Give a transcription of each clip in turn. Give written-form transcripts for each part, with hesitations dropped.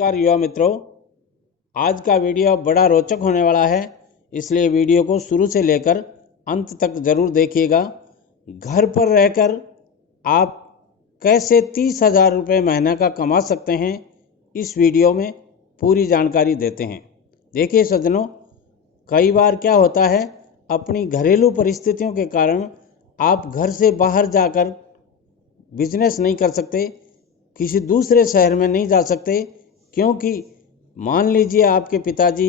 नमस्कार युवा मित्रों, आज का वीडियो बड़ा रोचक होने वाला है, इसलिए वीडियो को शुरू से लेकर अंत तक ज़रूर देखिएगा। घर पर रहकर आप कैसे 30,000 रुपये महीना का कमा सकते हैं, इस वीडियो में पूरी जानकारी देते हैं। देखिए सज्जनों, कई बार क्या होता है, अपनी घरेलू परिस्थितियों के कारण आप घर से बाहर जाकर बिजनेस नहीं कर सकते, किसी दूसरे शहर में नहीं जा सकते, क्योंकि मान लीजिए आपके पिताजी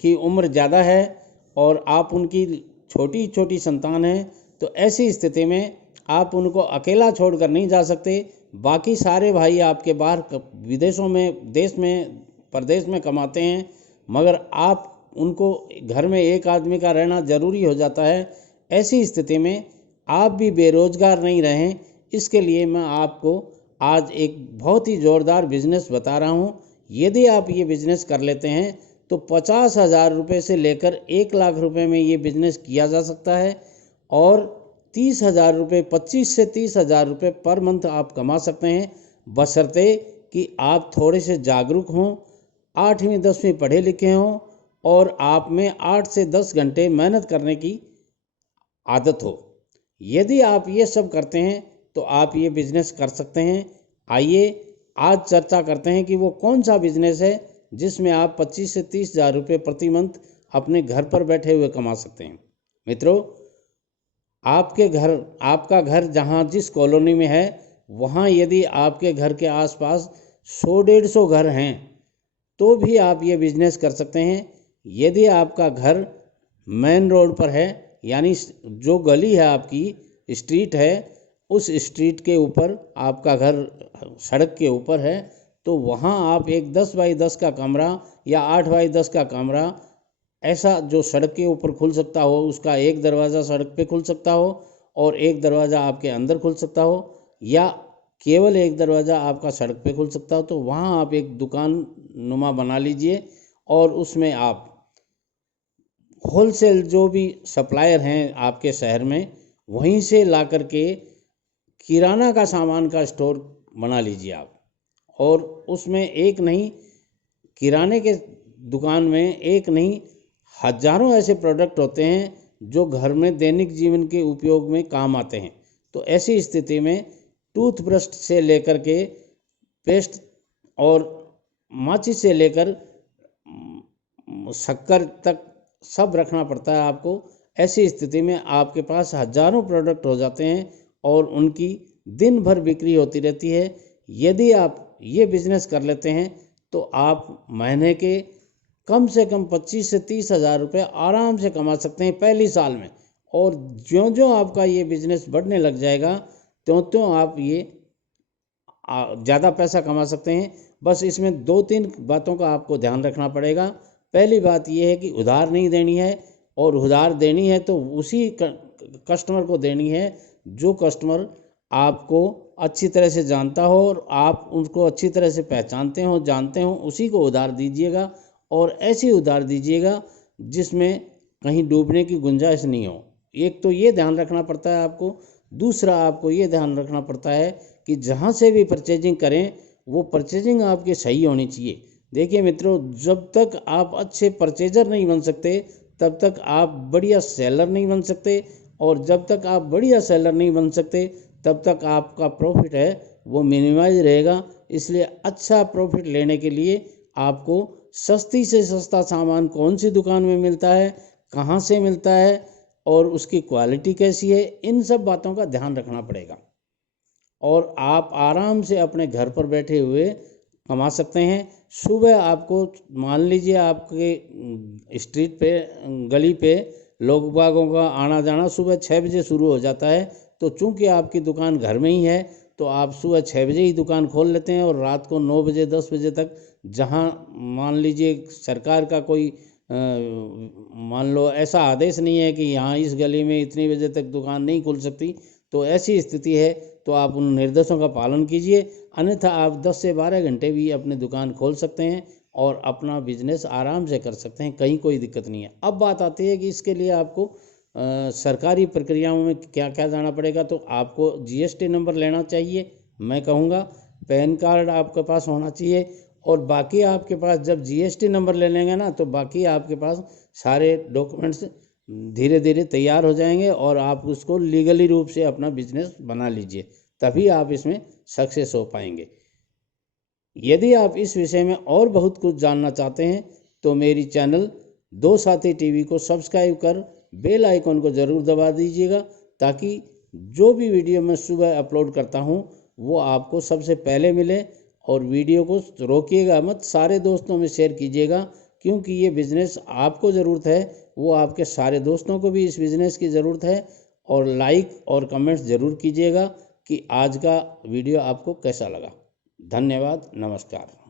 की उम्र ज़्यादा है और आप उनकी छोटी छोटी संतान हैं, तो ऐसी स्थिति में आप उनको अकेला छोड़कर नहीं जा सकते। बाकी सारे भाई आपके बाहर विदेशों में, देश में, प्रदेश में कमाते हैं, मगर आप उनको घर में एक आदमी का रहना ज़रूरी हो जाता है। ऐसी स्थिति में आप भी बेरोज़गार नहीं रहें, इसके लिए मैं आपको आज एक बहुत ही ज़ोरदार बिज़नेस बता रहा हूँ। यदि आप ये बिज़नेस कर लेते हैं तो 50,000 रुपये से लेकर 1,00,000 रुपये में ये बिज़नेस किया जा सकता है और 30,000 रुपये, 25 से 30,000 रुपये पर मंथ आप कमा सकते हैं, बशर्ते कि आप थोड़े से जागरूक हों, 8वीं 10वीं पढ़े लिखे हों और आप में 8 से 10 घंटे मेहनत करने की आदत हो। यदि आप ये सब करते हैं तो आप ये बिज़नेस कर सकते हैं। आइए आज चर्चा करते हैं कि वो कौन सा बिज़नेस है जिसमें आप 25 से 30,000 रुपये प्रति मंथ अपने घर पर बैठे हुए कमा सकते हैं। मित्रों, आपका घर जहाँ जिस कॉलोनी में है, वहाँ यदि आपके घर के आसपास 100-150 घर हैं तो भी आप ये बिज़नेस कर सकते हैं। यदि आपका घर मेन रोड पर है, यानी जो गली है आपकी स्ट्रीट है, उस स्ट्रीट के ऊपर आपका घर सड़क के ऊपर है, तो वहाँ आप एक 10 बाई 10 का कमरा या 8 बाई 10 का कमरा, ऐसा जो सड़क के ऊपर खुल सकता हो, उसका एक दरवाज़ा सड़क पे खुल सकता हो और एक दरवाज़ा आपके अंदर खुल सकता हो, या केवल एक दरवाज़ा आपका सड़क पे खुल सकता हो, तो वहाँ आप एक दुकान नुमा बना लीजिए और उसमें आप होलसेल जो भी सप्लायर हैं आपके शहर में, वहीं से ला कर के किराना का सामान का स्टोर बना लीजिए आप। और उसमें एक नहीं, किराने के दुकान में एक नहीं, हजारों ऐसे प्रोडक्ट होते हैं जो घर में दैनिक जीवन के उपयोग में काम आते हैं। तो ऐसी स्थिति में टूथब्रश से लेकर के पेस्ट और माचिस से लेकर शक्कर तक सब रखना पड़ता है आपको। ऐसी स्थिति में आपके पास हजारों प्रोडक्ट हो जाते हैं और उनकी दिन भर बिक्री होती रहती है। यदि आप ये बिज़नेस कर लेते हैं तो आप महीने के कम से कम 25 से 30,000 रुपये आराम से कमा सकते हैं पहली साल में, और ज्यों-ज्यों आपका ये बिज़नेस बढ़ने लग जाएगा त्यों-त्यों आप ये ज़्यादा पैसा कमा सकते हैं। बस इसमें 2-3 बातों का आपको ध्यान रखना पड़ेगा। पहली बात ये है कि उधार नहीं देनी है, और उधार देनी है तो उसी कस्टमर को देनी है जो कस्टमर आपको अच्छी तरह से जानता हो और आप उनको अच्छी तरह से पहचानते हो, जानते हो, उसी को उधार दीजिएगा। और ऐसी उधार दीजिएगा जिसमें कहीं डूबने की गुंजाइश नहीं हो। एक तो ये ध्यान रखना पड़ता है आपको। दूसरा आपको ये ध्यान रखना पड़ता है कि जहाँ से भी परचेजिंग करें, वो परचेजिंग आपकी सही होनी चाहिए। देखिए मित्रों, जब तक आप अच्छे परचेजर नहीं बन सकते तब तक आप बढ़िया सेलर नहीं बन सकते, और जब तक आप बढ़िया सेलर नहीं बन सकते तब तक आपका प्रॉफिट है वो मिनिमाइज रहेगा। इसलिए अच्छा प्रॉफिट लेने के लिए आपको सस्ती से सस्ता सामान कौन सी दुकान में मिलता है, कहाँ से मिलता है और उसकी क्वालिटी कैसी है, इन सब बातों का ध्यान रखना पड़ेगा और आप आराम से अपने घर पर बैठे हुए कमा सकते हैं। सुबह आपको, मान लीजिए आपके स्ट्रीट पे, गली पे लोग बागों का आना जाना सुबह 6 बजे शुरू हो जाता है, तो चूंकि आपकी दुकान घर में ही है तो आप सुबह 6 बजे ही दुकान खोल लेते हैं और रात को 9 बजे 10 बजे तक, जहां मान लीजिए सरकार का कोई मान लो ऐसा आदेश नहीं है कि यहाँ इस गली में इतनी बजे तक दुकान नहीं खुल सकती, तो ऐसी स्थिति है तो आप उन निर्देशों का पालन कीजिए, अन्यथा आप 10 से 12 घंटे भी अपनी दुकान खोल सकते हैं और अपना बिजनेस आराम से कर सकते हैं, कहीं कोई दिक्कत नहीं है। अब बात आती है कि इसके लिए आपको सरकारी प्रक्रियाओं में क्या क्या जाना पड़ेगा। तो आपको जीएसटी नंबर लेना चाहिए, मैं कहूँगा पैन कार्ड आपके पास होना चाहिए, और बाकी आपके पास जब जीएसटी नंबर ले लेंगे ना, तो बाकी आपके पास सारे डॉक्यूमेंट्स धीरे धीरे तैयार हो जाएंगे और आप उसको लीगली रूप से अपना बिजनेस बना लीजिए, तभी आप इसमें सक्सेस हो पाएंगे। यदि आप इस विषय में और बहुत कुछ जानना चाहते हैं तो मेरी चैनल दो साथी टीवी को सब्सक्राइब कर बेल आइकन को ज़रूर दबा दीजिएगा, ताकि जो भी वीडियो मैं सुबह अपलोड करता हूं वो आपको सबसे पहले मिले। और वीडियो को रोकिएगा मत, सारे दोस्तों में शेयर कीजिएगा, क्योंकि ये बिज़नेस आपको ज़रूरत है, वो आपके सारे दोस्तों को भी इस बिज़नेस की ज़रूरत है। और लाइक और कमेंट्स ज़रूर कीजिएगा कि आज का वीडियो आपको कैसा लगा। धन्यवाद, नमस्कार।